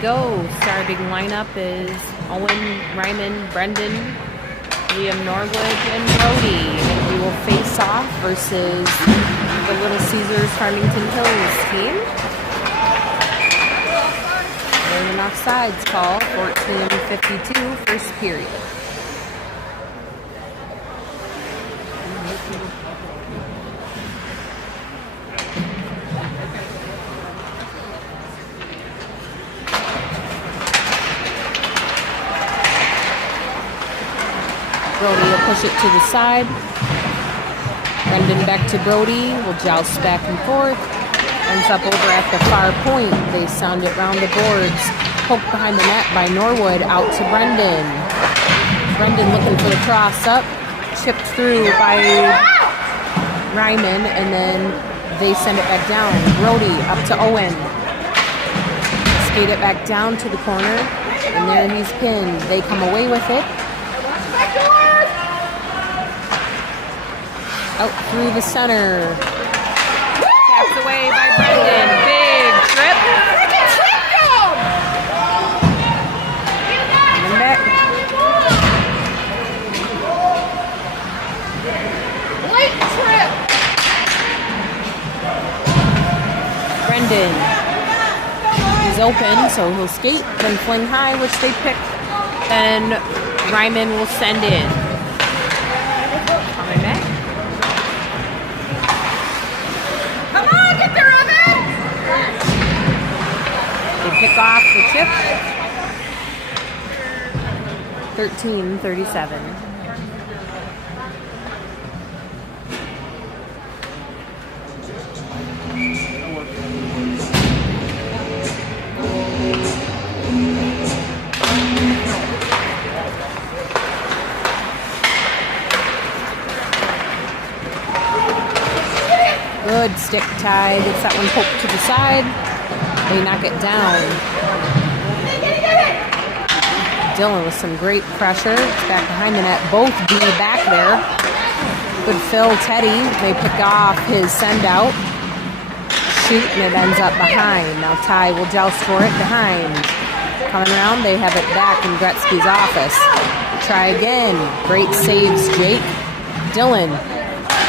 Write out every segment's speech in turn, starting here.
go. Starting lineup is Owen, Ryman, Brendan, Liam Norwood, and Brody. And we will face off versus the Little Caesars Farmington Hills team. There's an offsides call, 14:52, first period. Brody will push it to the side. Brendan back to Brody. Will joust back and forth. Ends up over at the far point. They sound it round the boards. Poked behind the net by Norwood. Out to Brendan. Brendan looking for the cross up. Chipped through by Ryman. And then they send it back down. Brody up to Owen. Skate it back down to the corner. And there he's pinned. They come away with it. Out through the center. Tapped away by Brendan. Big trip. And back. Late trip. Brendan. He's open, so he'll skate, then fling high, which they pick. Then Ryman will send in. Coming back. Pick off the chip. 13:37. Good stick tie. Gets that one poked to the side. They knock it down. Dylan with some great pressure. It's back behind the net. Both be back there. Good fill, Teddy. They pick off his send out. Shoot, and it ends up behind. Now Ty will joust for it behind. Coming around, they have it back in Gretzky's office. Try again. Great saves, Jake. Dylan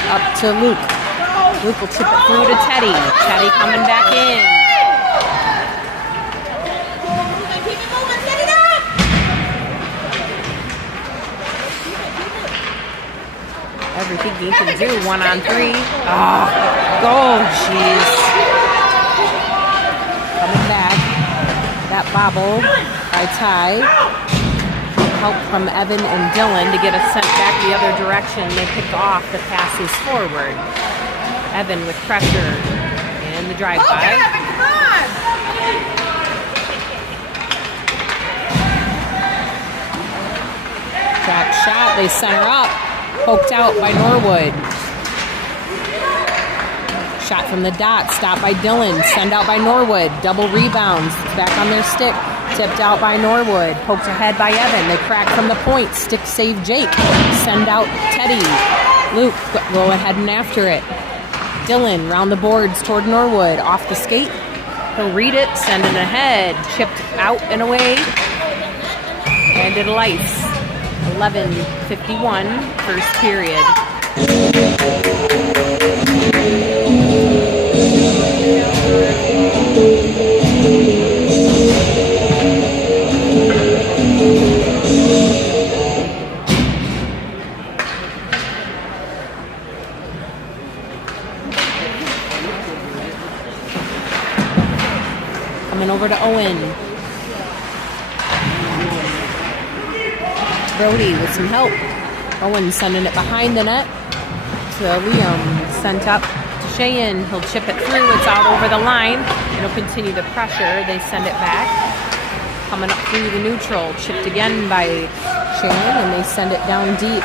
up to Luke. Luke will chip it through to Teddy. Teddy coming back in. Everything he can do, 1-on-3. Oh, jeez. Coming back. That bobble by Ty. Help from Evan and Dylan to get us sent back the other direction. They pick off the passes forward. Evan with pressure and the drive-by. Okay, Evan, come on! Trap shot, they center up. Poked out by Norwood. Shot from the dot, stopped by Dylan. Send out by Norwood. Double rebounds. Back on their stick. Tipped out by Norwood. Poked ahead by Evan. They crack from the point. Stick save Jake. Send out Teddy. Luke go ahead and after it. Dylan round the boards toward Norwood. Off the skate. He'll read it. Send it ahead. Chipped out and away. And it'll ice. 11:51, first period. Coming over to Owen. Brody with some help. Owen sending it behind the net to Liam. Sent up to Cheyenne. He'll chip it through. It's out over the line. It'll continue the pressure. They send it back. Coming up through the neutral. Chipped again by Cheyenne, and they send it down deep.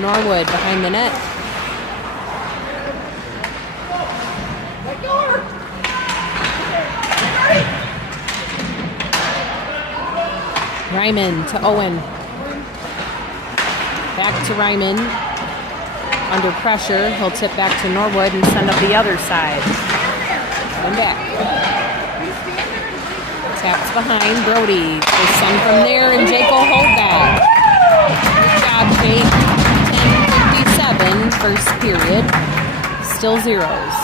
Norwood behind the net. Ryman to Owen. Back to Ryman. Under pressure, he'll tip back to Norwood and send up the other side. And back. Taps behind Brody. They send from there, and Jake will hold that. Good job, Jake. 10:57, first period. Still zeros.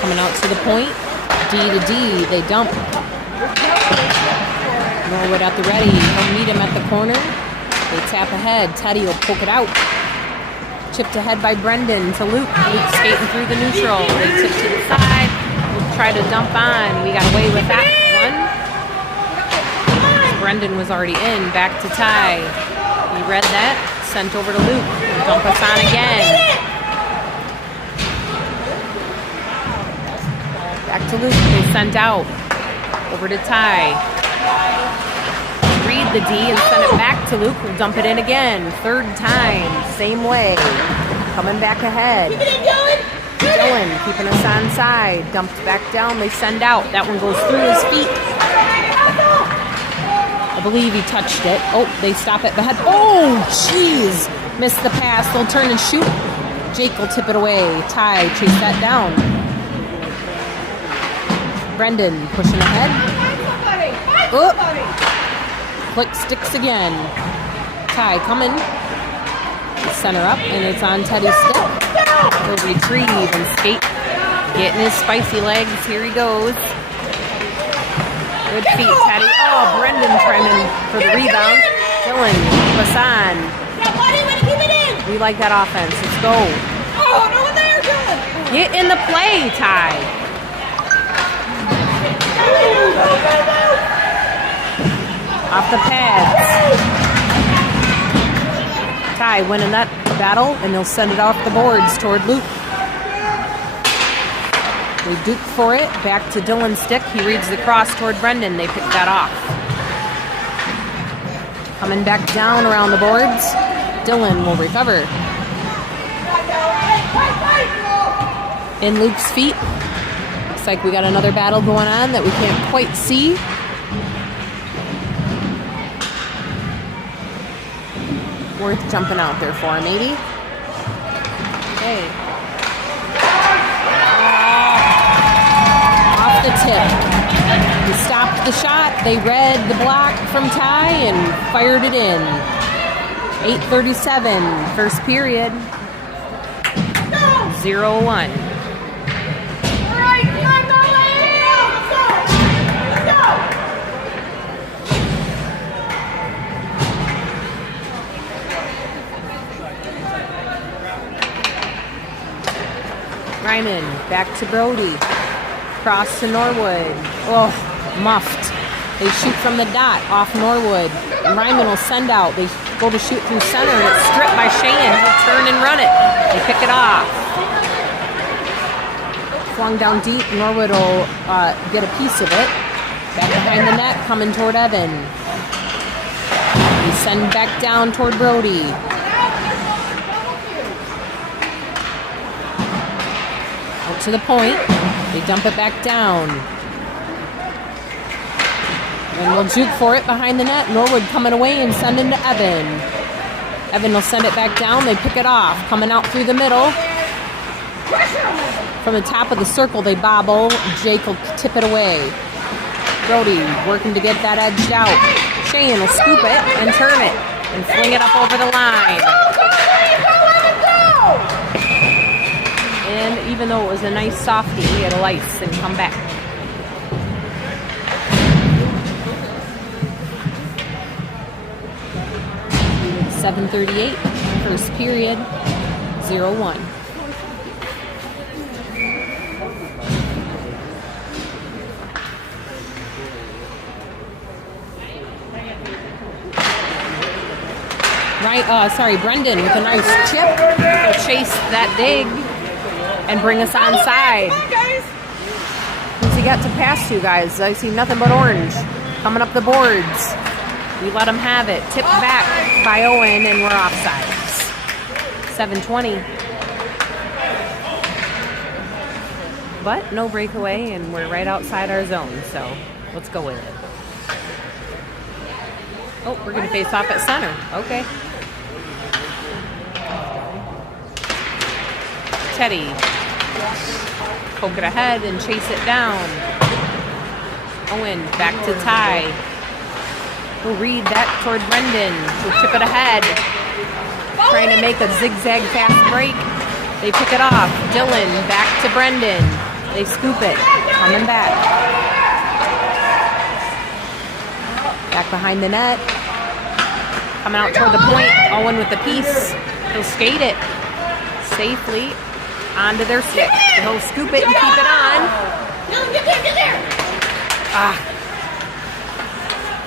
Coming out to the point, D to D, they dump. Norwood at the ready, he'll meet him at the corner. They tap ahead, Teddy will poke it out. Chipped ahead by Brendan to Luke. Luke skating through the neutral. They tip to the side, we'll try to dump on. We got away with that one. Brendan was already in, back to Ty. He read that, sent over to Luke. Dump us on again. Back to Luke, they sent out. Over to Ty. Read the D and send it back to Luke. We'll dump it in again. Third time, same way. Coming back ahead. Dylan keeping us on side. Dumped back down, they send out. That one goes through his feet. I believe he touched it. Oh, they stop it behind. Oh, jeez. Missed the pass. They'll turn and shoot. Jake will tip it away. Ty chase that down. Brendan pushing ahead. Oh! Flick sticks again. Ty coming. Center up, and it's on Teddy's stick. He'll retrieve and skate. Getting his spicy legs. Here he goes. Good feet, Teddy. Oh, Brendan trying for the rebound. Dylan, keep us on. We like that offense. Let's go. Oh, no, there, good. Get in the play, Ty. Off the pads. Ty winning that battle, and they'll send it off the boards toward Luke. They duke for it. Back to Dylan's stick. He reads the cross toward Brendan. They pick that off. Coming back down around the boards. Dylan will recover. In Luke's feet. Looks like we got another battle going on that we can't quite see. Worth jumping out there for, maybe. Okay. Off the tip. He stopped the shot. They read the block from Ty and fired it in. 8:37, first period. 0-1. Ryman, back to Brody. Cross to Norwood. Oh, muffed. They shoot from the dot off Norwood. And Ryman will send out. They go to shoot through center, and it's stripped by Shane. He'll turn and run it. They pick it off. Flung down deep. Norwood will get a piece of it. Back behind the net, coming toward Evan. They send back down toward Brody. To the point, they dump it back down. And we'll juke for it behind the net. Norwood coming away and sending to Evan. Evan will send it back down. They pick it off. Coming out through the middle. From the top of the circle, they bobble. Jake will tip it away. Brody working to get that edged out. Shane will scoop it and turn it and fling it up over the line. And even though it was a nice softie, it'll ice and come back. .738, first period, 0-1. Brendan with a nice chip. He'll chase that dig and bring us on side. Who's he got to pass to, guys? I see nothing but orange coming up the boards. We let him have it. Tipped back by Owen, and we're offsides. 7:20. but no breakaway, and we're right outside our zone, so let's go with it. Oh, we're going to face off at center. Okay. Teddy. Poke it ahead and chase it down. Owen back to Ty. He'll read that toward Brendan. He'll chip it ahead. Trying to make a zigzag fast break. They pick it off. Dylan back to Brendan. They scoop it. Coming back. Back behind the net. Coming out toward the point. Owen with the piece. He'll skate it safely onto their stick. He'll scoop it and keep it on. Get there!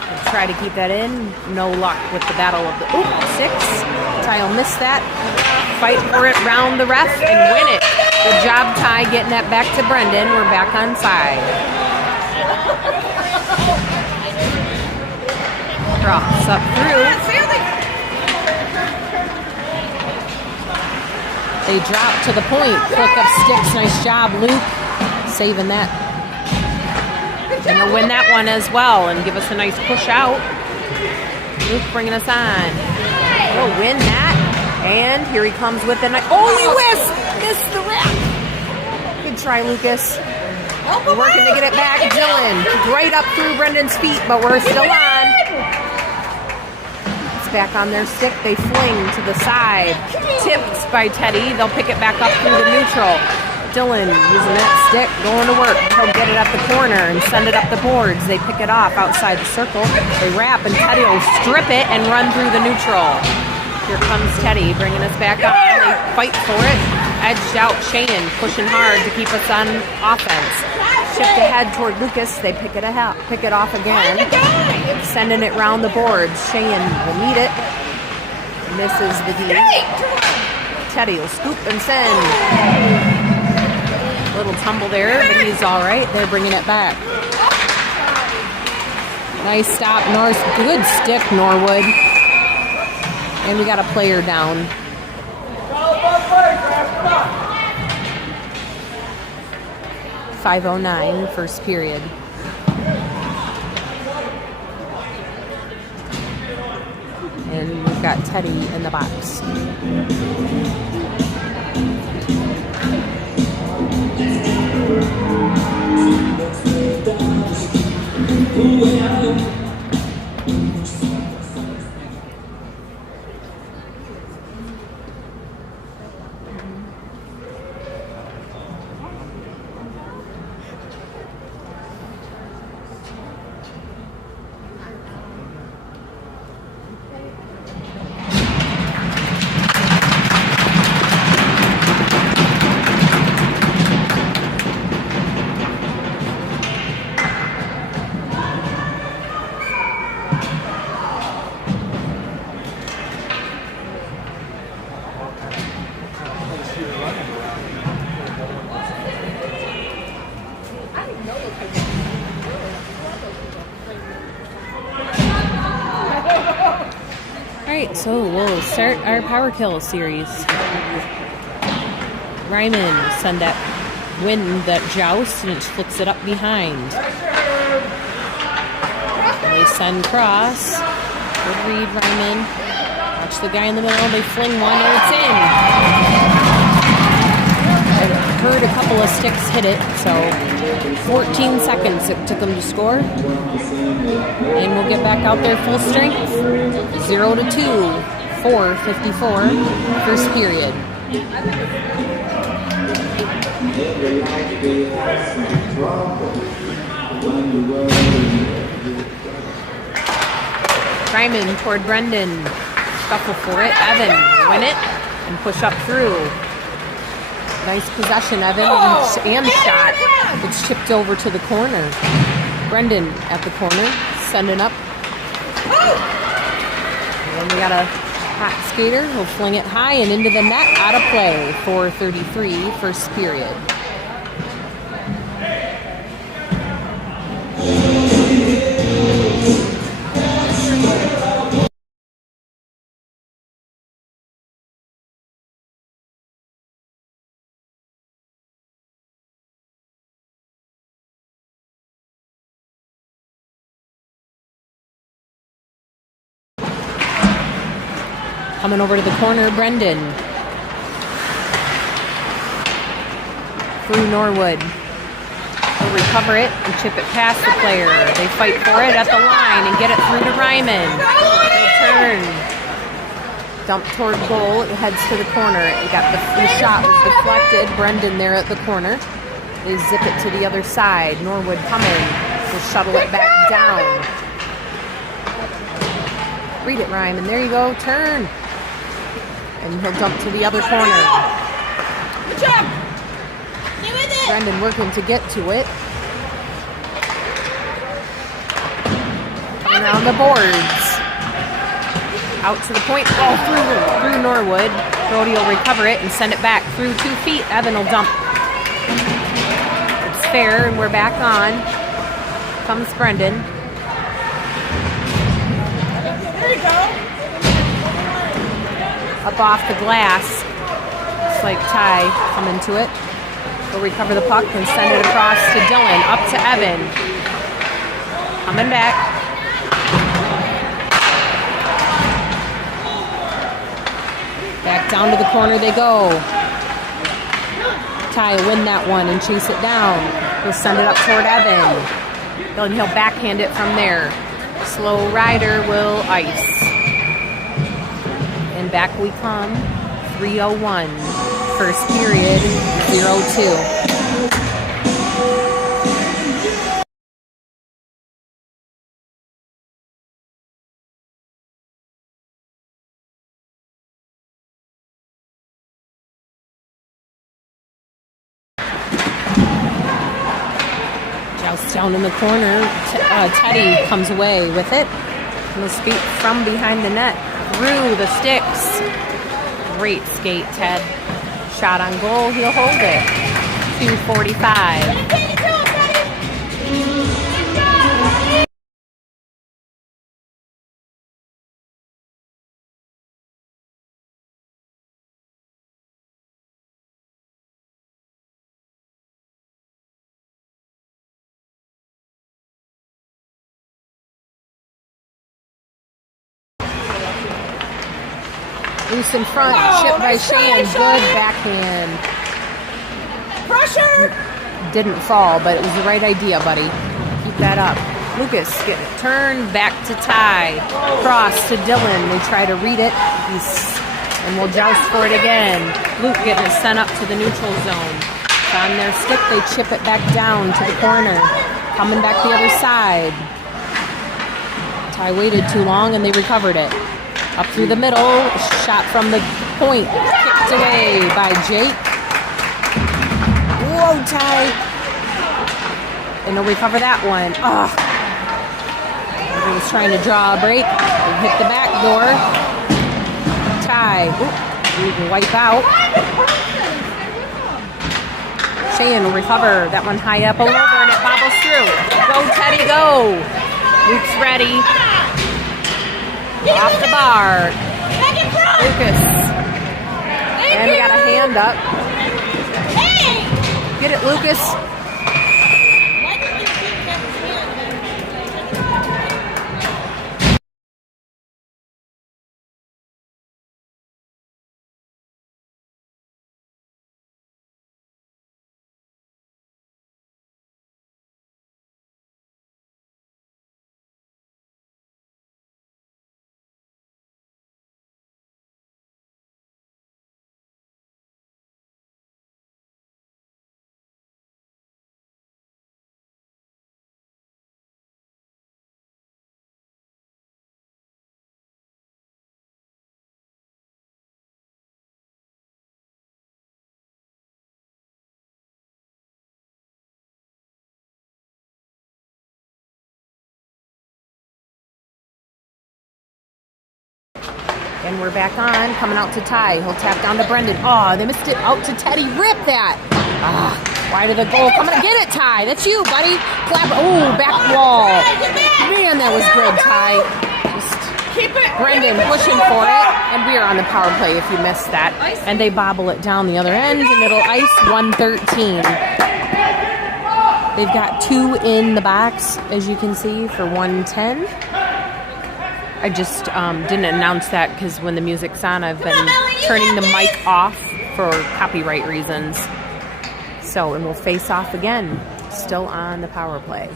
We'll try to keep that in. No luck with the battle of the 6. Ty'll miss that. Fight for it round the ref and win it. Good job, Ty, getting that back to Brendan. We're back on side. Cross up through. They drop to the point. Flick up sticks. Nice job, Luke. Saving that. And they'll win that one as well and give us a nice push out. Luke bringing us on. We'll win that. And here he comes with the nice. Oh, he missed the wrap. Good try, Lucas. We're working to get it back. Dylan right up through Brendan's feet, but we're still on. It's back on their stick. They fling to the side. Tipped by Teddy. They'll pick it back up through the neutral. Dylan using that stick, going to work. He'll get it at the corner and send it up the boards. They pick it off outside the circle. They wrap, and Teddy will strip it and run through the neutral. Here comes Teddy, bringing us back on. They fight for it. Edged out Shane, pushing hard to keep us on offense. Shift ahead toward Lucas. They pick it off again. Sending it round the boards. Shane will meet it. Misses the D. Teddy will scoop and send. Little tumble there, but he's all right. They're bringing it back. Nice stop, North. Good stick, Norwood. And we got a player down. .509, first period. And we've got Teddy in the box. Alright, so we'll start our power kill series. Ryman send that win that joust and it flicks it up behind. They send cross. Good read, Ryman. Watch the guy in the middle. They fling one and it's in. I heard a couple of sticks hit it, so 14 seconds it took them to score. And we'll get back out there full strength. 0-2, 4:54, first period. Ryman toward Brendan. Scuffle for it. Evan win it and push up through. Nice possession, Evan, and shot. It's chipped over to the corner. Brendan at the corner, sending up. And then we got a hot skater. He'll fling it high and into the net. Out of play. 4:33, first period. Coming over to the corner, Brendan. Through Norwood. He'll recover it and chip it past the player. They fight for it at the line and get it through to Ryman. He'll turn. Dump toward goal. It heads to the corner. The shot was deflected. Brendan there at the corner. They zip it to the other side. Norwood coming. Will shuttle it back down. Read it, Ryman. There you go. Turn. And he'll dump to the other corner. Good job. Stay with it. Brendan working to get to it. Around the boards. Out to the point. Oh, through Norwood. Brody will recover it and send it back through 2 feet. Evan will dump. It's fair, and we're back on. Comes Brendan. There you go. Up off the glass. Looks like Ty coming to it. We'll recover the puck and send it across to Dylan. Up to Evan. Coming back. Back down to the corner they go. Ty will win that one and chase it down. He'll send it up toward Evan. Then he'll backhand it from there. Slow rider will ice. And back we come. 3:01. First period, 0-2. Joust down in the corner. Teddy comes away with it. And the skate from behind the net. Through the sticks. Great skate, Ted. Shot on goal, he'll hold it. 2:45. Loose in front, chip by Shan. Good backhand. Pressure. Didn't fall, but it was the right idea, buddy. Keep that up. Lucas getting it turned back to Ty. Cross to Dylan. They try to read it. And we'll joust for it again. Luke getting it sent up to the neutral zone. On their stick, they chip it back down to the corner. Coming back the other side. Ty waited too long and they recovered it. Up through the middle, shot from the point, kicked away by Jake. Whoa, Ty. And they'll recover that one. He was trying to draw a break. They hit the back door. Ty. You can wipe out. Cheyenne will recover that one high up and over, and it bobbles through. Go, Teddy, go. Luke's ready. Off the bar. Lucas. And we got a hand up. Get it, Lucas. And we're back on, coming out to Ty. He'll tap down to Brendan. Oh, they missed it out to Teddy. Rip that. Wide of the goal. Coming to get it, Ty. That's you, buddy. Clap. Oh, back wall. Man, that was good, Ty. Just Brendan pushing for it. And we are on the power play if you missed that. And they bobble it down the other end, and it'll ice 113. They've got 2 in the box, as you can see, for 110. I just didn't announce that because when the music's on, I've been turning the mic off for copyright reasons. So, and we'll face off again. Still on the power play.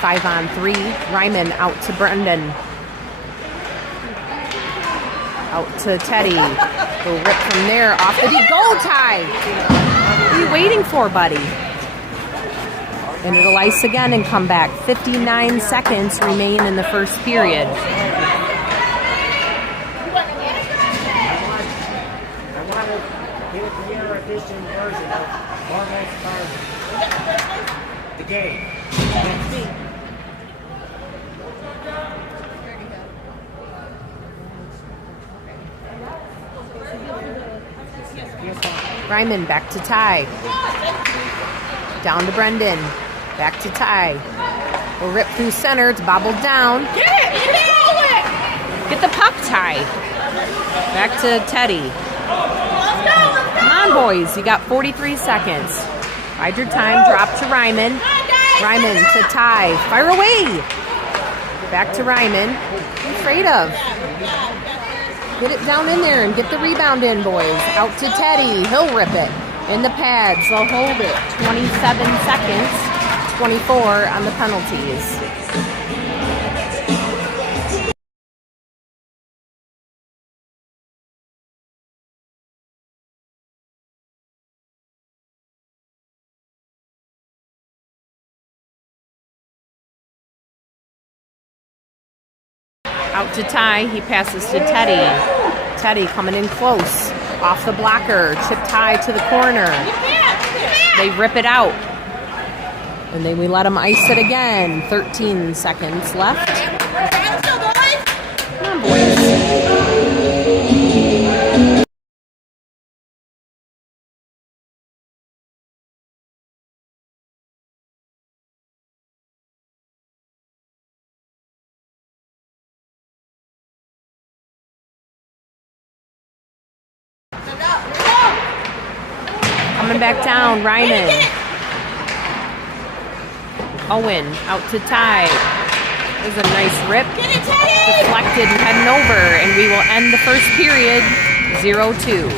5-on-3. Ryman out to Brendan. Out to Teddy. Go rip from there. Off the goal tie. What are you waiting for, buddy? And it'll ice again and come back. 59 seconds remain in the first period. I want to give it the air edition version of Almost Farmington. The game. Ryman back to Ty. Down to Brendan. Back to Ty. We'll rip through center. It's bobbled down. Get it! Get the puck, Ty. Back to Teddy. Let's go! Come on, boys. You got 43 seconds. Bide your time. Drop to Ryman. Ryman to Ty. Fire away. Back to Ryman. What are you afraid of? Get it down in there and get the rebound in, boys. Out to Teddy. He'll rip it. In the pads. They'll hold it. 27 seconds. 24 on the penalties. Out to Ty, he passes to Teddy. Teddy coming in close. Off the blocker, chip Ty to the corner. They rip it out. And then we let them ice it again. 13 seconds left. Come on, boys. Coming back down, Ryman. Owen out to Ty. There's a nice rip. Deflected and heading over, and we will end the first period 0-2.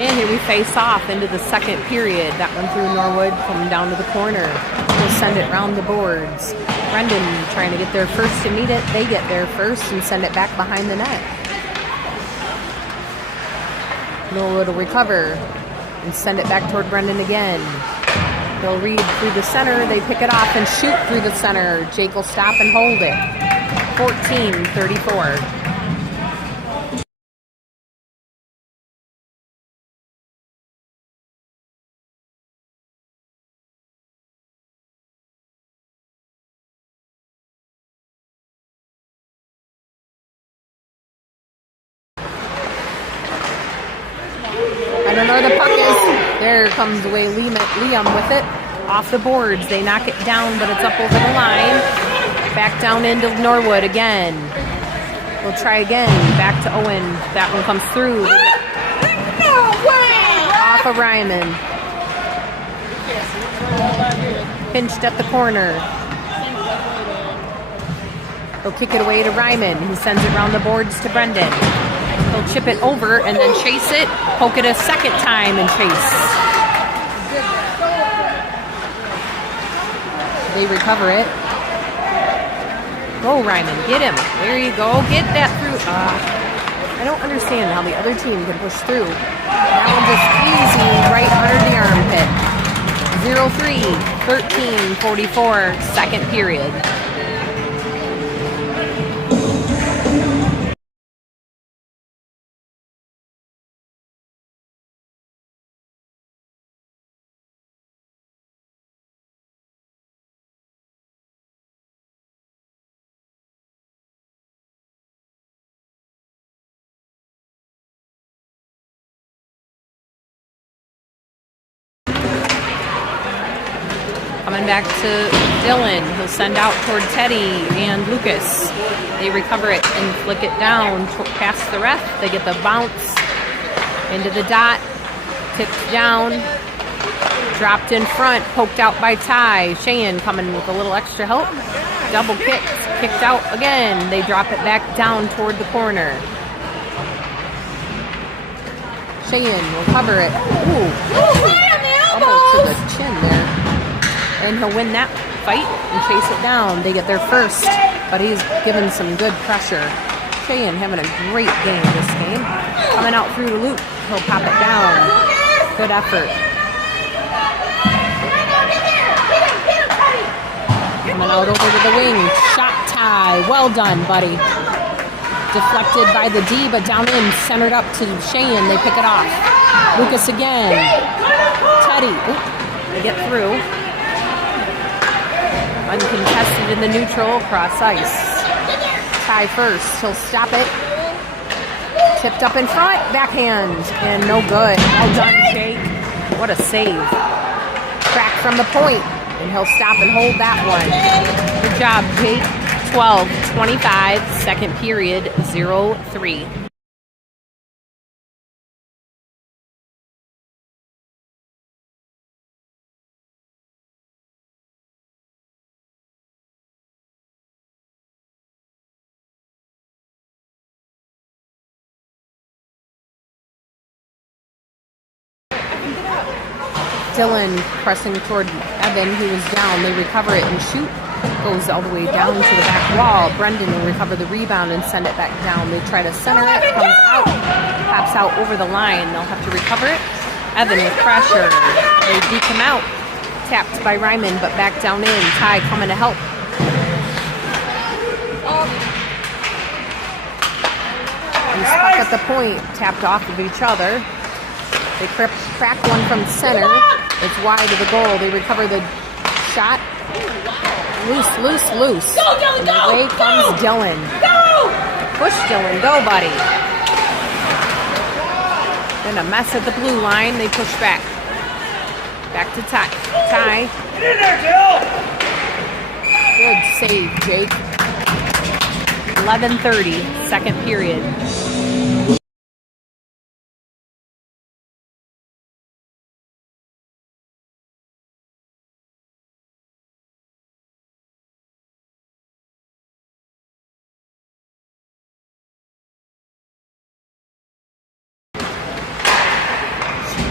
And here we face off into the second period. That one through Norwood, coming down to the corner. We'll send it round the boards. Brendan trying to get there first to meet it. They get there first and send it back behind the net. Norwood will recover and send it back toward Brendan again. They'll read through the center. They pick it off and shoot through the center. Jake will stop and hold it. 14-34. I don't know where the puck is. There comes away Liam with it. Off the boards. They knock it down, but it's up over the line. Back down into Norwood again. We'll try again. Back to Owen. That one comes through. No way! Off of Ryman. Pinched at the corner. He'll kick it away to Ryman. He sends it around the boards to Brendan. He'll chip it over and then chase it. Poke it a second time and chase. They recover it. Go, Ryman. Get him. There you go. Get that through. I don't understand how the other team can push through. That one just easy right under the armpit. 0-3, 13:44, second period. Coming back to Dylan. He'll send out toward Teddy and Lucas. They recover it and flick it down past the ref. They get the bounce into the dot. Tipped down. Dropped in front. Poked out by Ty. Cheyenne coming with a little extra help. Double kicked. Kicked out again. They drop it back down toward the corner. Cheyenne will cover it. Ooh. Right on the Almost to elbows! the chin there. And he'll win that fight and chase it down. They get their first, but he's given some good pressure. Cheyenne having a great game this game. Coming out through the loop, he'll pop it down. Good effort. Coming out over to the wing. Shot tie. Well done, buddy. Deflected by the D, but down in, centered up to Cheyenne. They pick it off. Lucas again. Teddy. Oop, they get through. Uncontested in the neutral, cross ice. Ty first, he'll stop it. Tipped up in front, backhand, and no good. Well done, Jake. What a save. Crack from the point, and he'll stop and hold that one. Good job, Jake. 12:25, second period, 0-3. Dylan pressing toward Evan, who was down. They recover it and shoot. Goes all the way down to the back wall. Brendan will recover the rebound and send it back down. They try to center it. Comes out. Pops out over the line. They'll have to recover it. Evan with pressure. They deke him out. Tapped by Ryman, but back down in. Ty coming to help. He's stuck at the point. Tapped off of each other. They crack one from center. It's wide of the goal. They recover the shot. Loose, loose, loose. Go, Dylan, go! Away comes Dylan. Go! Push, Dylan. Go, buddy. Then a mess at the blue line. They push back. Back to Ty. Ty. Get in there, Jill! Good save, Jake. 11:30, second period.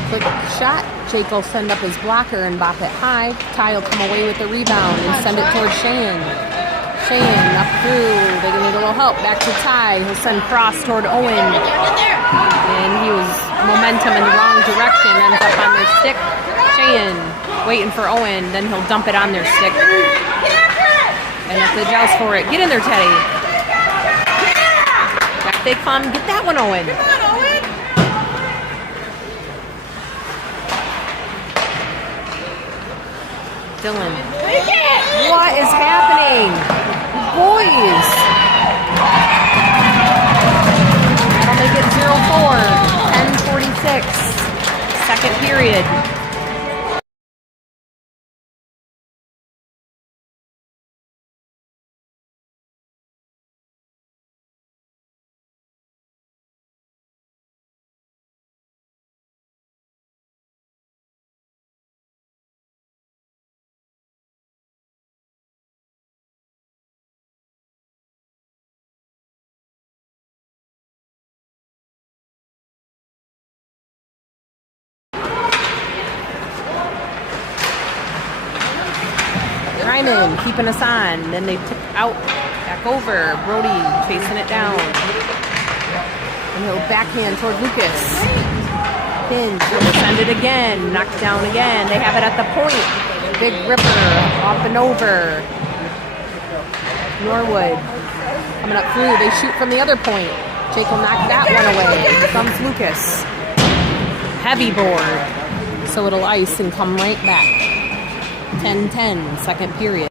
Quick shot. Jake will send up his blocker and bop it high. Ty will come away with the rebound and send it towards Cheyenne. Cheyenne up through. They need a little help. Back to Ty. He'll send cross toward Owen. And he was momentum in the wrong direction. Ends up on their stick. Cheyenne waiting for Owen. Then he'll dump it on their stick. And if they joust for it, get in there, Teddy. Back they come. Get that one, Owen. Dylan. What is happening? Boys. That'll make it 0-4. 10:46. Second period. Ryman keeping us on. Then they tip out, back over. Brody chasing it down. And he'll backhand toward Lucas. Hinge, he'll send it again. Knocked down again. They have it at the point. Big ripper, off and over. Norwood coming up through. They shoot from the other point. Jake will knock that one away. Here comes Lucas. Heavy board. So it'll ice and come right back. 10-10, second period.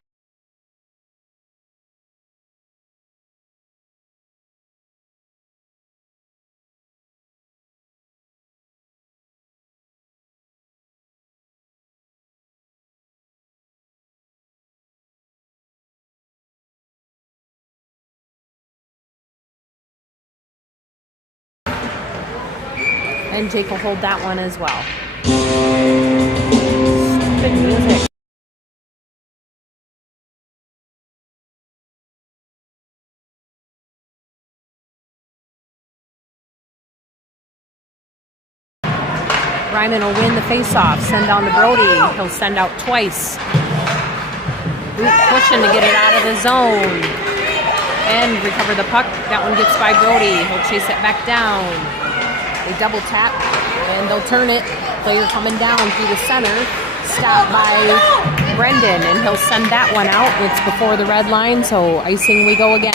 And Jake will hold that one as well. Good music. Ryman will win the face-off. Send down to Brody. He'll send out twice. Root pushing to get it out of the zone. And recover the puck. That one gets by Brody. He'll chase it back down. They double tap, and they'll turn it. Player coming down through the center. Stopped by Brendan, and he'll send that one out. It's before the red line, so icing we go again.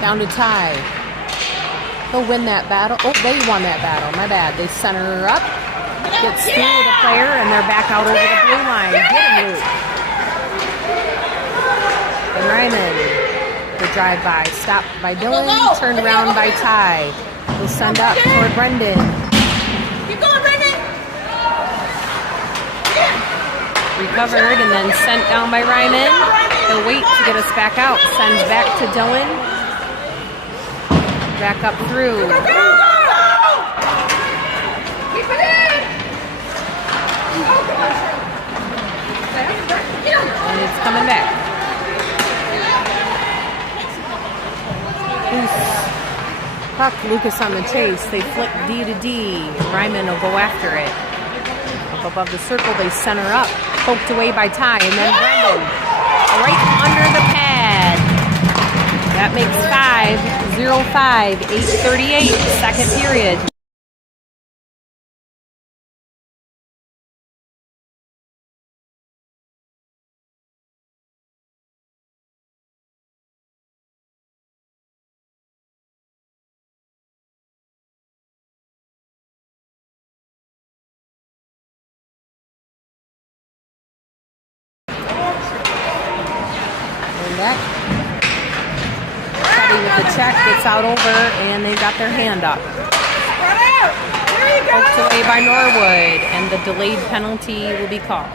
Down to tie. They'll win that battle. Oh, they won that battle. My bad. They center her up. Gets through the player, and they're back out over the blue line. Get him, Luke. And Ryman. The drive by. Stopped by Dylan. Turned around by Ty. He'll send up toward Brendan. Keep going, Brendan. Recovered and then sent down by Ryman. He'll wait to get us back out. Sends back to Dylan. Back up through. Keep it in. And it's coming back. Loose. Puck, Lucas on the chase. They flick D to D. Ryman will go after it. Up above the circle, they center up. Poked away by Ty, and then Brendan. Right under the pad. That makes 5-0-5, 8:38, second period. And that with the check, gets out over, and they got their hand up. Poked away by Norwood, and the delayed penalty will be called.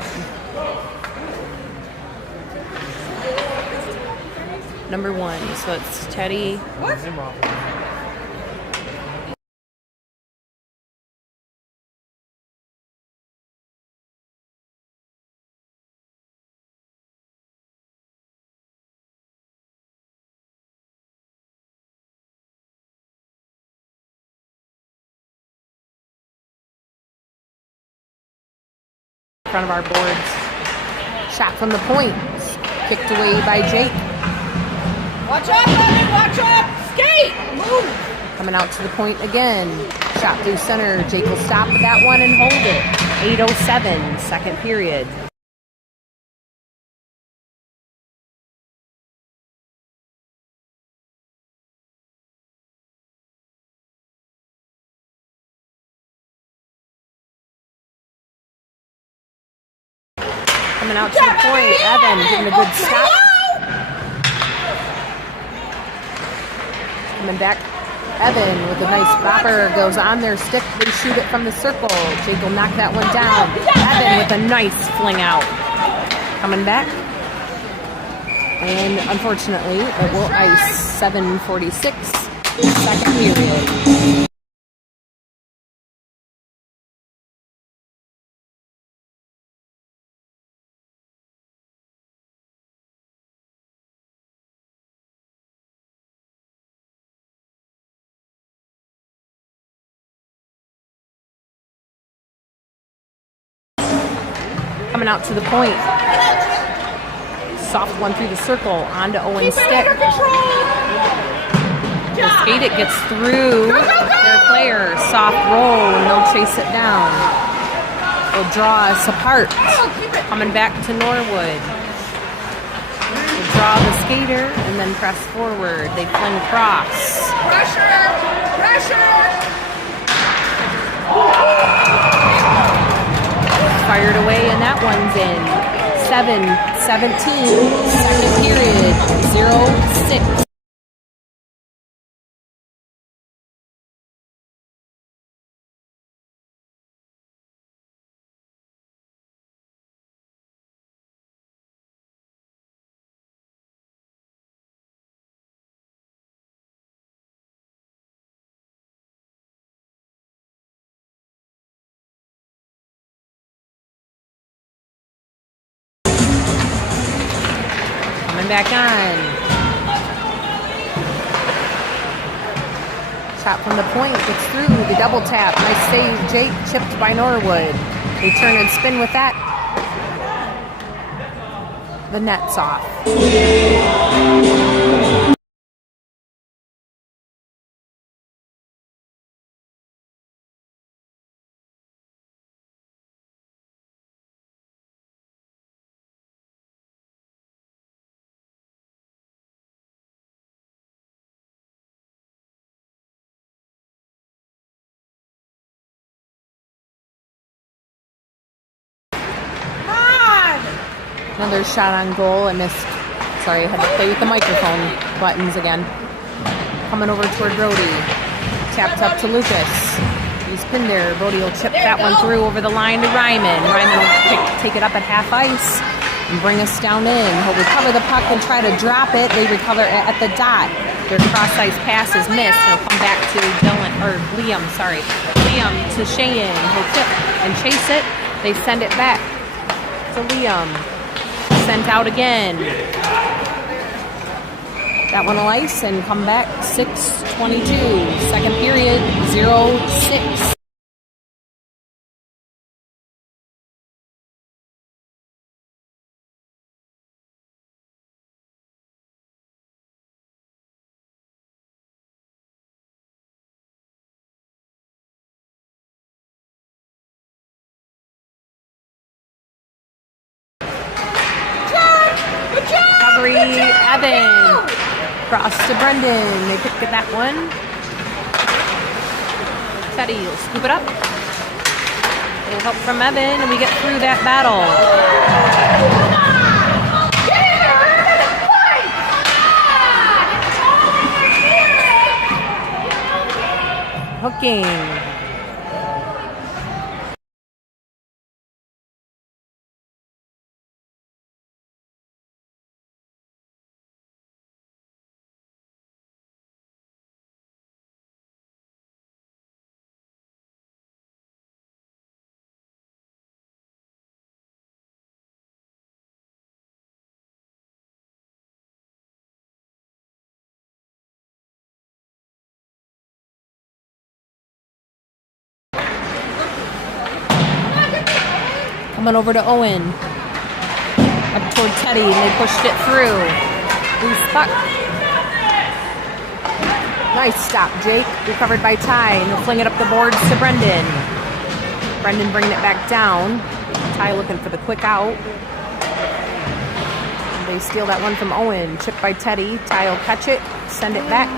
Number 1, so it's Teddy. Front of our boards. Shot from the point. Kicked away by Jake. Watch up, Evan, watch up! Skate! Move! Coming out to the point again. Shot through center. Jake will stop with that one and hold it. 8:07, second period. Coming out to the point, Evan getting a good stop. Coming back Evan with a nice bopper goes on their stick. They shoot it from the circle. Jake will knock that one down. Evan with a nice fling out. Coming back. And unfortunately, it will ice 7:46, second period. Coming out to the point. Soft one through the circle, onto Owen's stick. Just skate it, gets through their player. Soft roll, and they'll chase it down. They'll draw us apart. Coming back to Norwood. They draw the skater and then press forward. They fling across. Pressure! Fired away, and that one's in. 7:17, second period, 0-6. Back on. Shot from the point, gets through the double tap. Nice save, Jake, chipped by Norwood. They turn and spin with that. The net's off. Another shot on goal. I missed. Sorry, I had to play with the microphone buttons again. Coming over toward Brody. Tapped up to Lucas. He's pinned there. Brody will chip that one through over the line to Ryman. Ryman will take it up at half ice and bring us down in. He'll recover the puck and try to drop it. They recover it at the dot. Their cross-ice pass is missed. It'll come back to Liam to Cheyenne. He'll tip and chase it. They send it back to Liam. Sent out again. That one will ice and come back 6:22. Second period, 0-6. Evan cross to Brendan. They pick at that one. Teddy will scoop it up. A little help from Evan, and we get through that battle. Hooking. Coming over to Owen. Up toward Teddy, and they pushed it through. Loose puck. Nice stop, Jake. Recovered by Ty, and he'll fling it up the boards to Brendan. Brendan bringing it back down. Ty looking for the quick out. And they steal that one from Owen. Chipped by Teddy. Ty will catch it, send it back.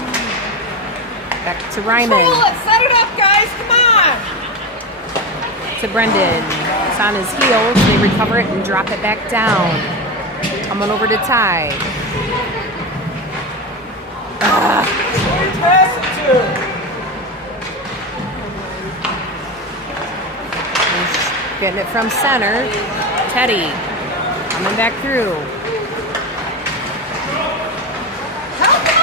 Back to Ryman. Control it. Set it up, guys. Come on. To Brendan. It's on his heels. They recover it and drop it back down. Coming over to Ty. Pass it to. getting it from center. Teddy coming back through.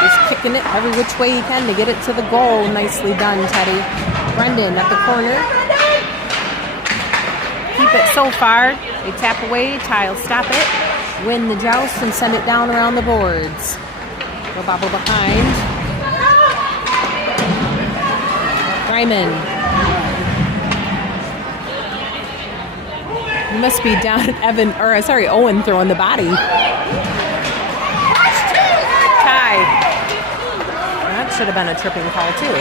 He's kicking it every which way he can to get it to the goal. Nicely done, Teddy. Brendan at the corner. Keep it so far. They tap away. Ty will stop it. Win the joust and send it down around the boards. Go bobble behind. Ryman. You must be down Owen throwing the body. Ty. That should have been a tripping call too.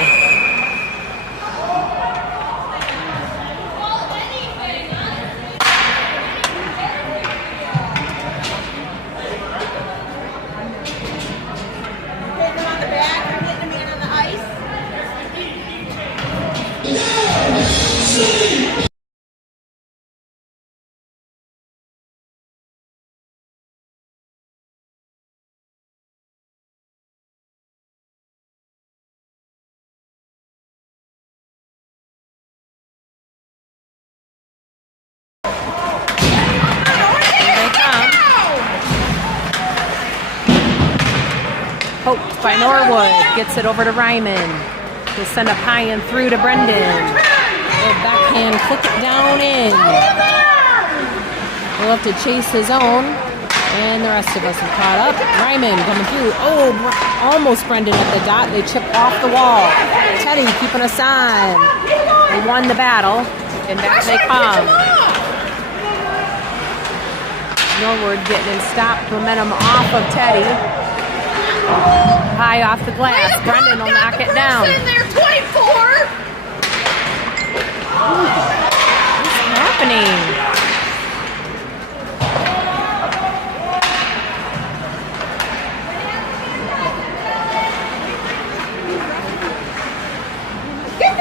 Poked by Norwood, gets it over to Ryman. He'll send up high and through to Brendan. Little backhand, click it down in. He'll have to chase his own, and the rest of us have caught up. Ryman coming through. Oh, almost Brendan at the dot. They chip off the wall. Teddy keeping us on. They won the battle, and back they come. Norwood getting him stopped. Momentum off of Teddy. High off the glass. Brendan will knock it down. In there, 24. What's happening?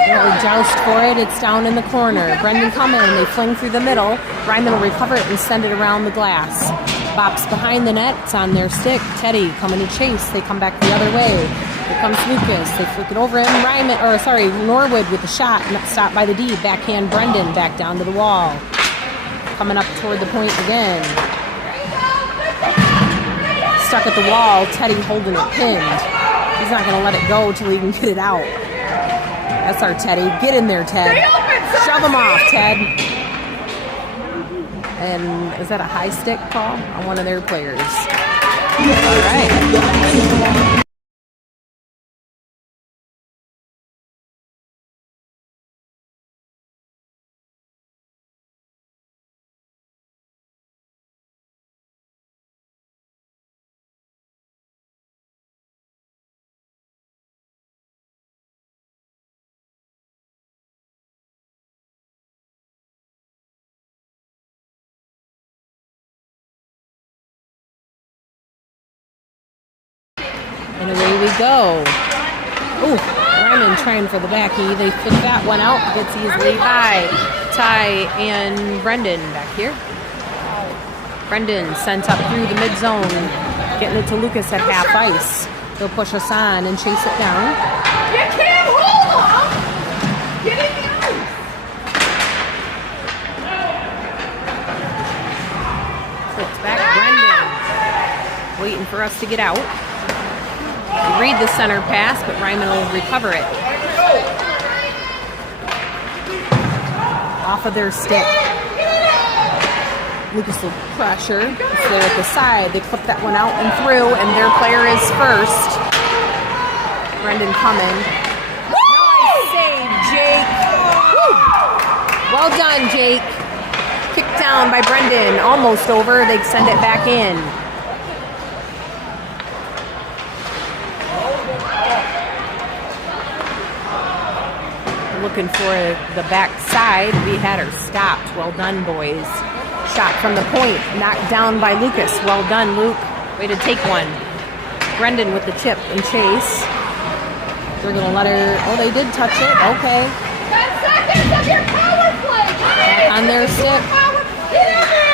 They'll joust for it. It's down in the corner. Brendan coming. They fling through the middle. Ryman will recover it and send it around the glass. Bops behind the net. It's on their stick. Teddy coming to chase. They come back the other way. Here comes Lucas. They flick it over him. Norwood with the shot. Stopped by the D. Backhand Brendan back down to the wall. Coming up toward the point again. Stuck at the wall. Teddy holding it pinned. He's not going to let it go till he can get it out. That's our Teddy. Get in there, Ted. Shove him off, Ted. And is that a high stick call on one of their players? All right. And away we go. Ooh, Ryman trying for the backy. They flick that one out. Gets easily by Ty and Brendan back here. Brendan sent up through the mid zone, getting it to Lucas at half ice. He'll push us on and chase it down. You can't hold on. Get in the ice. Flips back Brendan, waiting for us to get out. Read the center pass, but Ryman will recover it. Off of their stick. Lucas will pressure. It's there at the side. They flip that one out and through, and their player is first. Brendan coming. Nice save, Jake. Woo. Well done, Jake. Kicked down by Brendan. Almost over. They send it back in. Looking for the back side. We had her stopped. Well done, boys. Shot from the point. Knocked down by Lucas. Well done, Luke. Way to take one. Brendan with the chip and chase. They're going to let her... Oh, they did touch it. Okay. 10 seconds of your power play. Back on their stick. Get in there.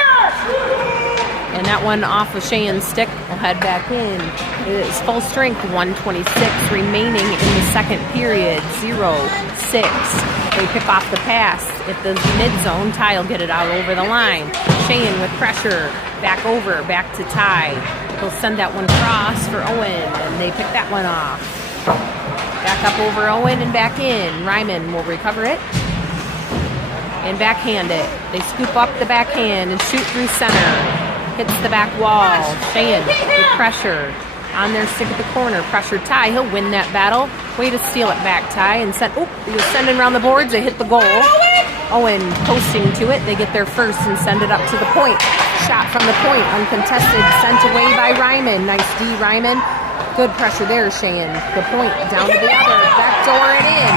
And that one off of Cheyenne's stick will head back in. It is full strength, 1:26 remaining in the second period. 0-6. The They pick off the pass at the mid-zone. Ty will get it out over the line. Shane with pressure. Back over, back to Ty. He'll send that one cross for Owen, and they pick that one off. Back up over Owen and back in. Ryman will recover it and backhand it. They scoop up the backhand and shoot through center. Hits the back wall. Shane with pressure. On their stick at the corner. Pressure Ty. He'll win that battle. Way to steal it back, Ty. And send. Oh, he was sending around the boards. They hit the goal. Owen posting to it. They get there first and send it up to the point. Shot from the point. Uncontested. Sent away by Ryman. Nice D, Ryman. Good pressure there, Shane. The point down to the other. Backdoor it in.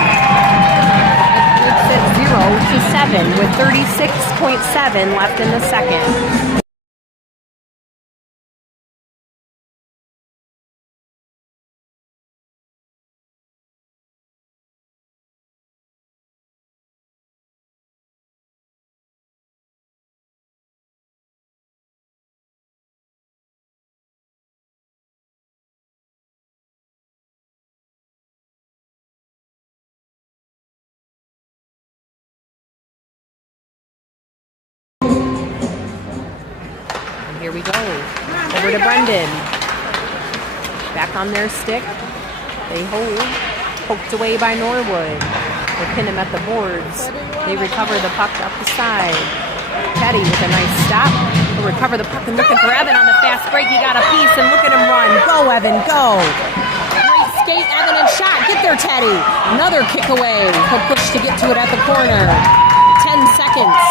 It's at 0-7 with 36.7 left in the second. Here we go. Over to Brendan. Back on their stick. They hold. Poked away by Norwood. They pin him at the boards. They recover the puck up the side. Teddy with a nice stop. He'll recover the puck and looking for Evan on the fast break. He got a piece and look at him run. Go, Evan, go. Great skate, Evan, and shot. Get there, Teddy. Another kick away. He'll push to get to it at the corner. 10 seconds.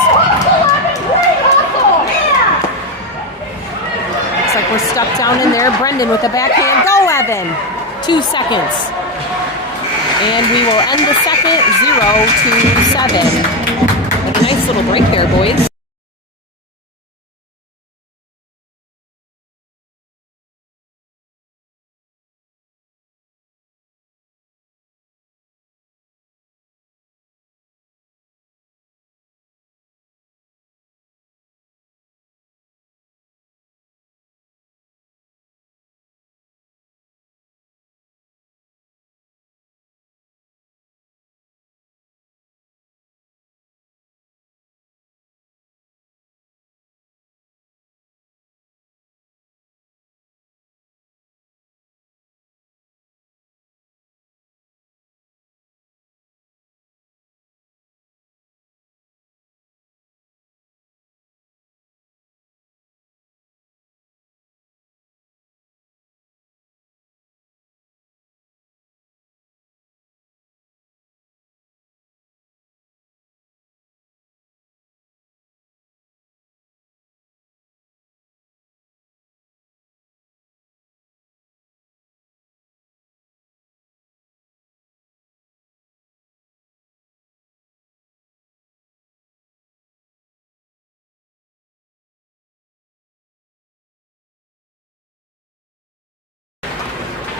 Looks like we're stuck down in there. Brendan with the backhand. Go, Evan. 2 seconds. And we will end the second 0-7. What a nice little break there, boys.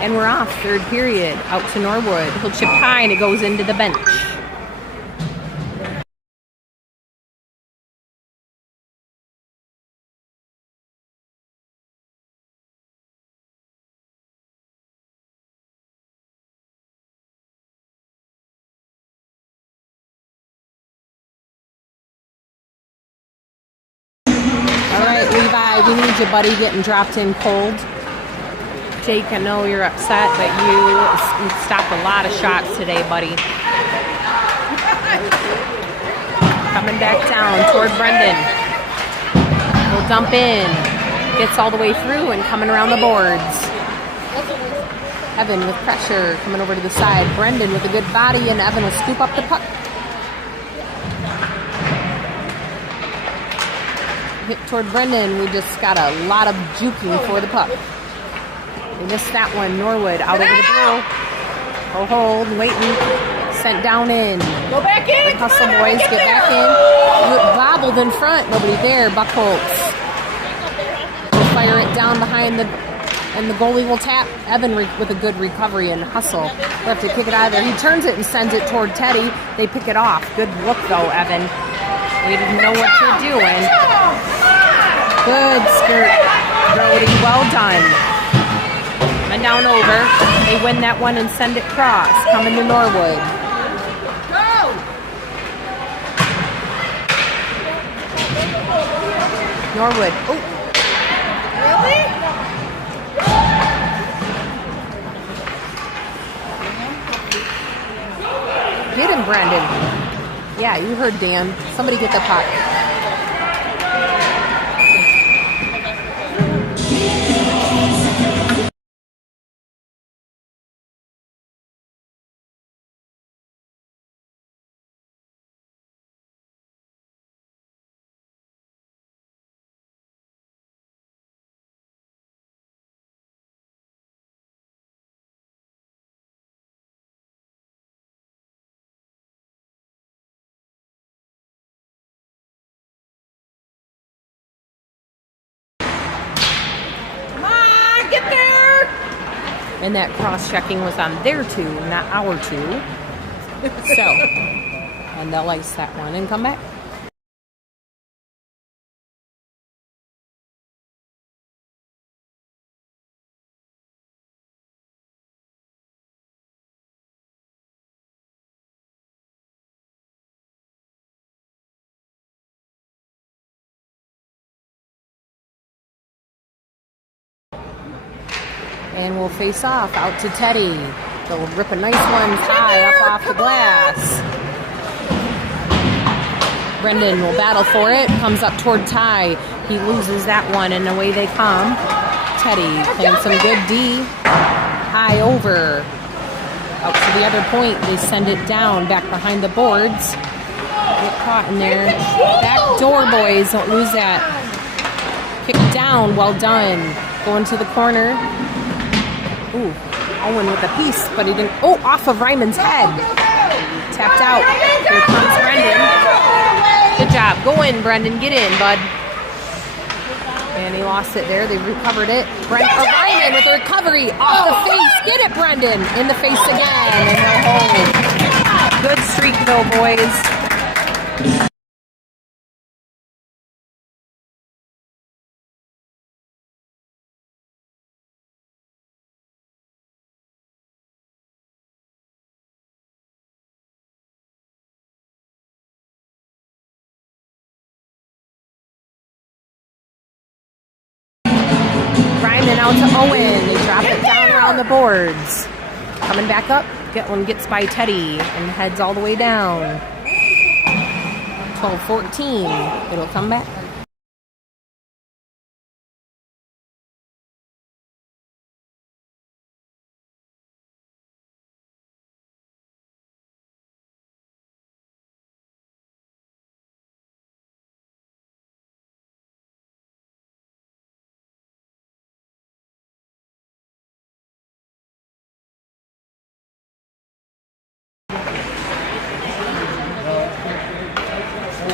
And we're off, third period, out to Norwood. He'll chip high and it goes into the bench. All right, Levi, we need you, buddy, getting dropped in cold. Jake, I know you're upset, but you stopped a lot of shots today, buddy. Coming back down toward Brendan. He'll dump in. Gets all the way through and coming around the boards. Evan with pressure coming over to the side. Brendan with a good body, and Evan will scoop up the puck. Hit toward Brendan. We just got a lot of juking for the puck. We missed that one. Norwood out over the blue. Oh, hold, waiting. Sent down in. Go back in. The hustle boys get back in. Bobbled in front. Nobody there. Buckholz will fire it down behind the, and the goalie will tap. Evan with a good recovery and hustle. We'll have to kick it out of there. He turns it and sends it toward Teddy. They pick it off. Good look though, Evan. We didn't know what you're doing. Good skirt, Brody. Well done. And down over. They win that one and send it cross. Coming to Norwood. Go! Norwood. Oh, Really? get him, Brandon. Yeah, you heard Dan. Somebody get the puck. Come on, get there! And that cross-checking was on their two, not our two. So, and they'll ice that one and come back. And we'll face off out to Teddy. They'll rip a nice one high up off the glass. Brendan will battle for it. Comes up toward Ty. He loses that one, and away they come. Teddy playing some good D. High over. Out to the other point. They send it down back behind the boards. Get caught in there. Back door, boys. Don't lose that. Kick down. Well done. Going to the corner. Ooh, Owen with a piece, but he didn't. Oh, off of Ryman's head. Tapped out. Here comes Brendan. Good job. Go in, Brendan. Get in, bud. And he lost it there. They recovered it. Ryman with a recovery off the face. Get it, Brendan. In the face again. And no hold. Good streak, though, boys. Ryman out to Owen. They drop it down around the boards. Coming back up. Gets by Teddy and heads all the way down. 12-14. It'll come back.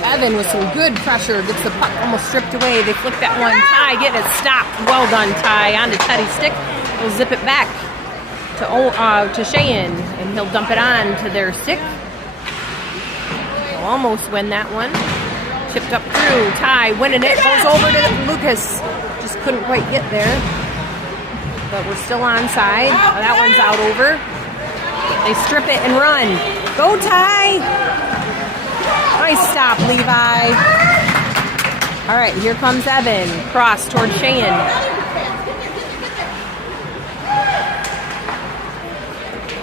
Evan with some good pressure gets the puck almost stripped away. They flick that one. Ty getting it stopped. Well done, Ty. Onto Teddy's stick. We'll zip it back to Cheyenne, and he'll dump it on to their stick. They'll almost win that one. Chipped up through. Ty winning it. Goes over to Lucas. Just couldn't quite get there. But we're still onside. That one's out over. They strip it and run. Go, Ty! Nice stop, Levi. All right, here comes Evan. Cross toward Cheyenne.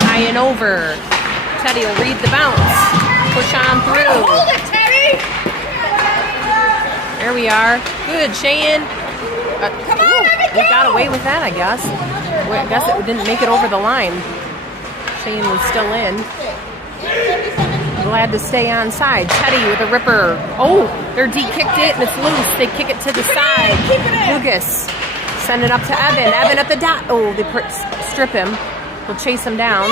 High and over. Teddy will read the bounce. Push on through. Hold it, Teddy! There we are. Good, Cheyenne. Come on, Evan, We got away with that, I guess. I guess it didn't make it over the line. Cheyenne was still in. Glad to stay on side. Teddy with a ripper. Oh, their D kicked it and it's loose. They kick it to the side. Lucas send it up to Evan. Evan at the dot. Oh, they strip him. They'll chase him down.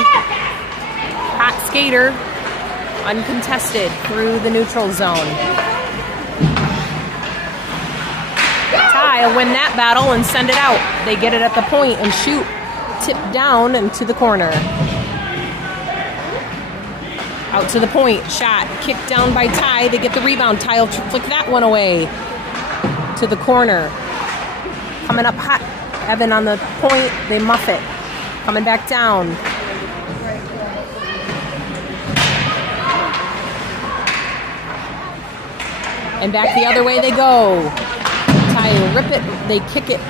Hot skater. Uncontested through the neutral zone. Ty will win that battle and send it out. They get it at the point and shoot. Tip down into the corner. Out to the point, shot, kicked down by Ty. They get the rebound. Ty will flick that one away to the corner. Coming up hot. Evan on the point. They muff it. Coming back down. And back the other way they go. Ty rip it. They kick it.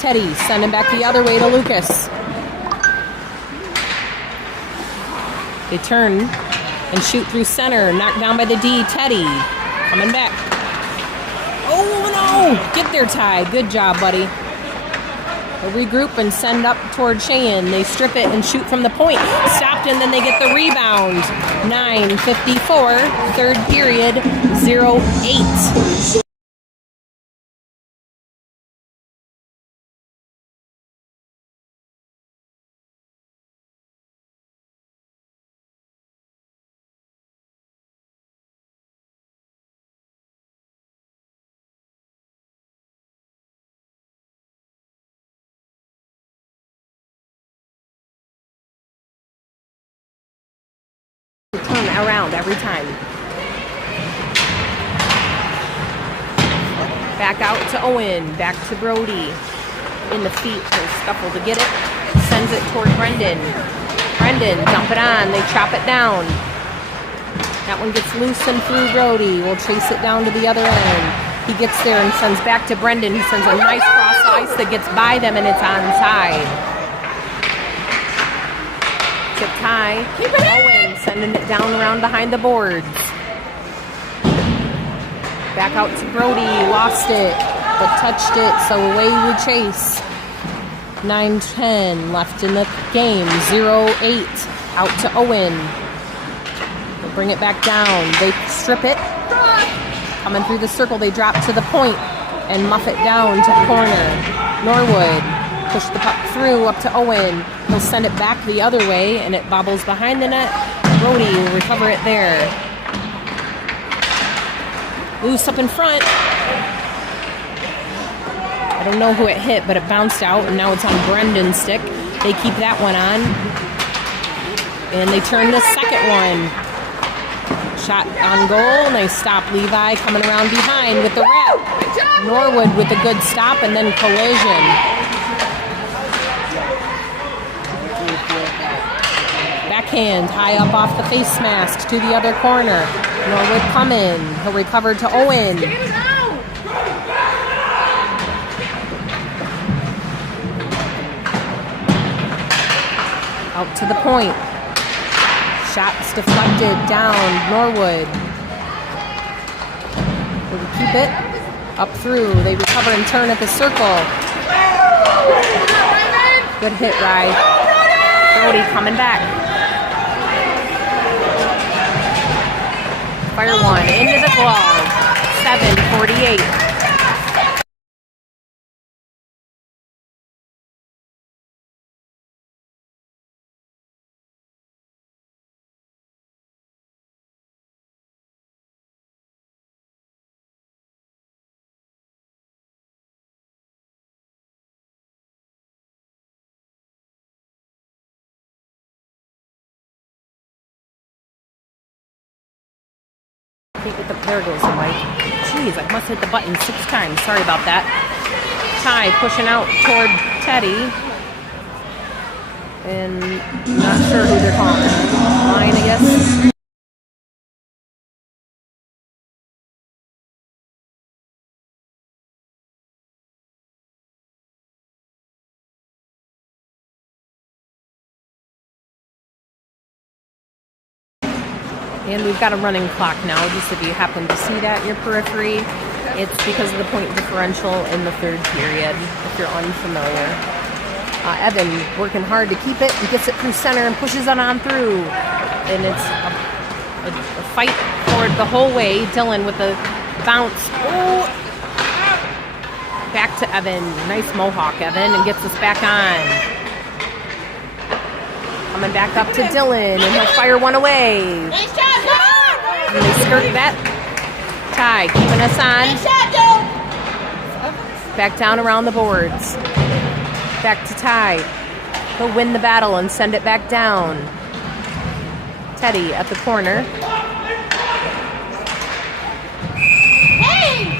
Teddy sending back the other way to Lucas. They turn and shoot through center. Knocked down by the D. Teddy coming back. Oh no! Get there, Ty. Good job, buddy. They'll regroup and send up toward Cheyenne. They strip it and shoot from the point. Stopped, and then they get the rebound. 9:54, third period, 0-8. Turn around every time. Back out to Owen. Back to Brody. In the feet. They scuffle to get it. Sends it toward Brendan. Brendan, dump it on. They chop it down. That one gets loose and through Brody. We'll chase it down to the other end. He gets there and sends back to Brendan. He sends a nice cross ice that gets by them, and it's onside. To Ty. Owen sending it down around behind the boards. Back out to Brody. Lost it, but touched it, so away we chase. 9:10 left in the game. 0-8. Out to Owen. They bring it back down. They strip it. Coming through the circle, they drop to the point and muff it down to the corner. Norwood. Push the puck through up to Owen. He'll send it back the other way, and it bobbles behind the net. Brody will recover it there. Loose up in front. I don't know who it hit, but it bounced out, and now it's on Brendan's stick. They keep that one on. And they turn the second one. Shot on goal. Nice stop, Levi, coming around behind with the wrap. Norwood with a good stop, and then collision. Backhand, high up off the face mask to the other corner. Norwood coming. He'll recover to Owen. Out to the point. Shots deflected down. Norwood. Will keep it up through. They recover and turn at the circle. Good hit, Rye. Brody coming back. Fire one into the glove. 7:48. There goes the mic. Jeez, I must hit the button 6 times. Sorry about that. Ty pushing out toward Teddy. And not sure who they're calling. Line, I guess. And we've got a running clock now, just if you happen to see that in your periphery. It's because of the point differential in the third period, if you're unfamiliar. Evan working hard to keep it. He gets it through center and pushes it on through. And it's a fight for it the whole way. Dylan with a bounce. Oh! Back to Evan. Nice mohawk, Evan, and gets us back on. Coming back up to Dylan, and he'll fire one away. Nice shot, Dylan! And they skirt that. Ty keeping us on. Nice shot, Dylan! Back down around the boards. Back to Ty. He'll win the battle and send it back down. Teddy at the corner. Hey!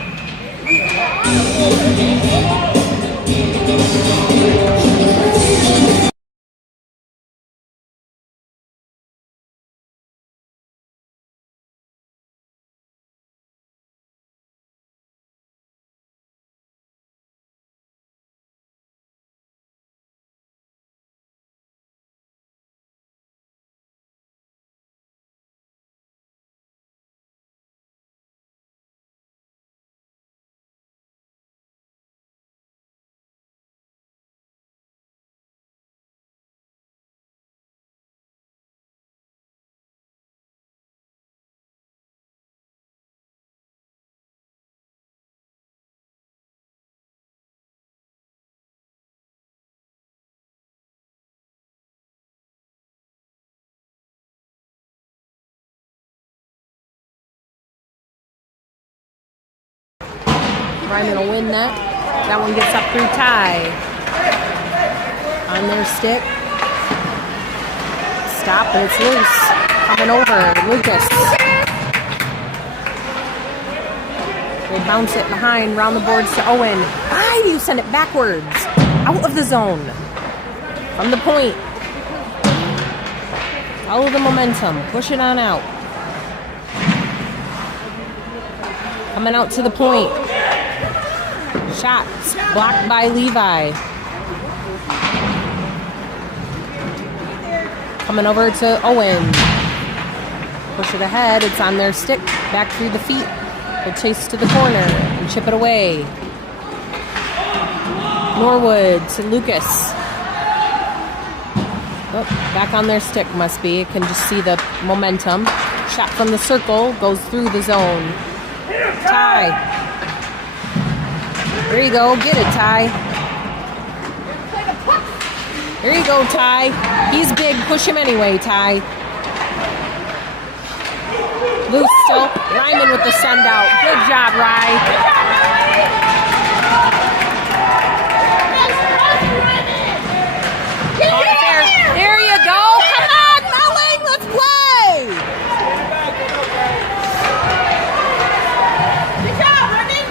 Ryman will win that. That one gets up through Ty. On their stick. Stop, and it's loose. Coming over, Lucas. They bounce it behind, round the boards to Owen. Why do you send it backwards? Out of the zone. From the point. Follow the momentum. Push it on out. Coming out to the point. Shots blocked by Levi. Coming over to Owen. Push it ahead. It's on their stick. Back through the feet. They'll chase to the corner and chip it away. Norwood to Lucas. Oh, back on their stick must be. You can just see the momentum. Shot from the circle. Goes through the zone. Ty. There you go. Get it, Ty. There you go, Ty. He's big. Push him anyway, Ty. Loose still. Ryman with the send out. Good job, Rye. There you go. Come on, Melling. Let's play. Good job, Ryman.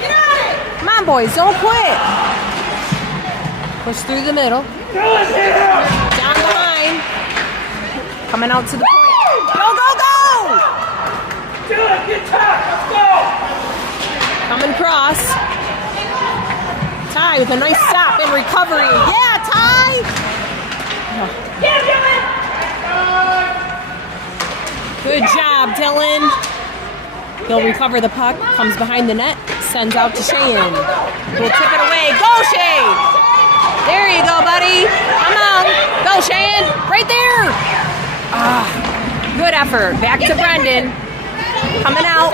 Get on it. Come on, boys. Don't quit. Push through the middle. Down the line. Coming out to the point. Go, go, go! Do it! Get top! Let's go! Coming cross. Ty with a nice stop and recovery. Yeah, Ty! Good job, Dylan. He'll recover the puck. Comes behind the net. Sends out to Cheyenne. We'll tip it away. Go, Shay! There you go, buddy. Come on. Go, Cheyenne. Right there. Good effort. Back to Brendan. Coming out.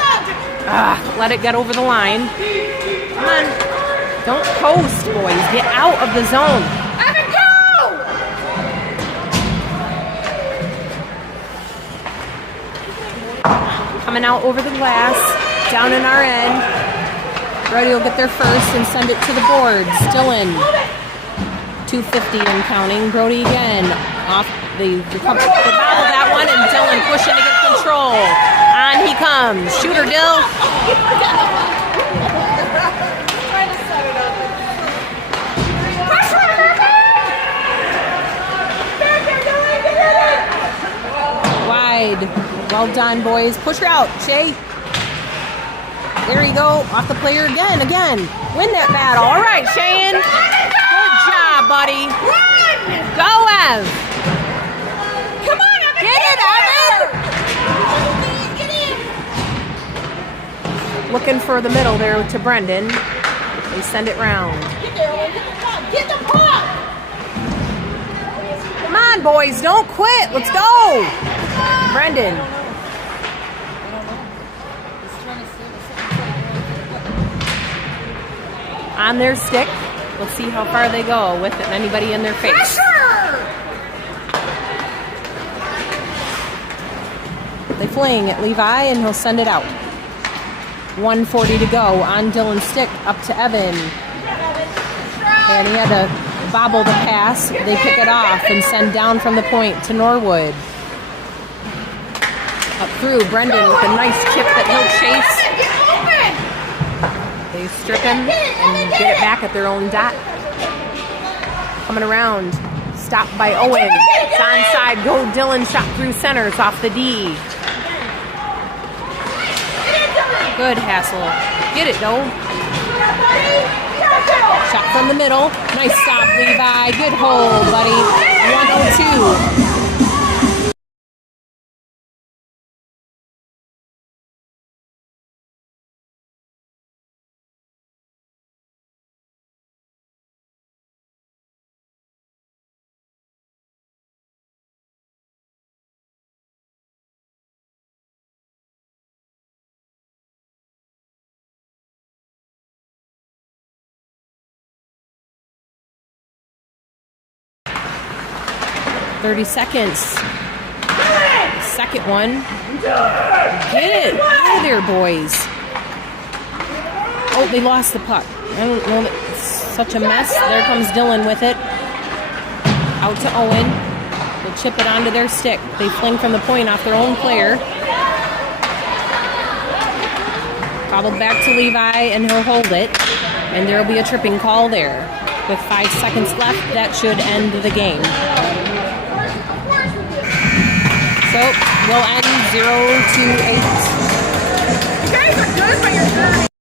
Let it get over the line. Come on. Don't post, boys. Get out of the zone. Evan, go! Coming out over the glass. Down in our end. Brody will get there first and send it to the boards. Dylan. 250 and counting. Brody again. Off the bottle that one, and Dylan pushing to get control. On he comes. Shooter, Dill. Wide. Well done, boys. Push her out, Shay. There you go. Off the player again. Win that battle. All right, Cheyenne. Good job, buddy. Go, Ev. Come on, Evan. Get it, Evan. Looking for the middle there to Brendan. They send it round. Get there, Owen. Get the puck. Come on, boys. Don't quit. Let's go. Brendan. On their stick. Let's see how far they go with it. Anybody in their face. Pressure! They fling at Levi, and he'll send it out. 1:40 to go. On Dylan's stick, up to Evan. And he had to bobble the pass. They pick it off and send down from the point to Norwood. Up through Brendan with a nice chip that he'll chase. They strip him and get it back at their own dot. Coming around. Stopped by Owen. It's onside. Go Dylan. Shot through center. It's off the D. Good hassle. Get it, though. Shot from the middle. Nice stop, Levi. Good hold, buddy. 102. .30 seconds. Second one. Get it. Hey there, boys. Oh, they lost the puck. I don't know. It's such a mess. There comes Dylan with it. Out to Owen. They'll chip it onto their stick. They fling from the point off their own player. Bobbled back to Levi, and he'll hold it. And there will be a tripping call there. With 5 seconds left, that should end the game. So, we'll end 0-8. You guys are good, but you're dirty.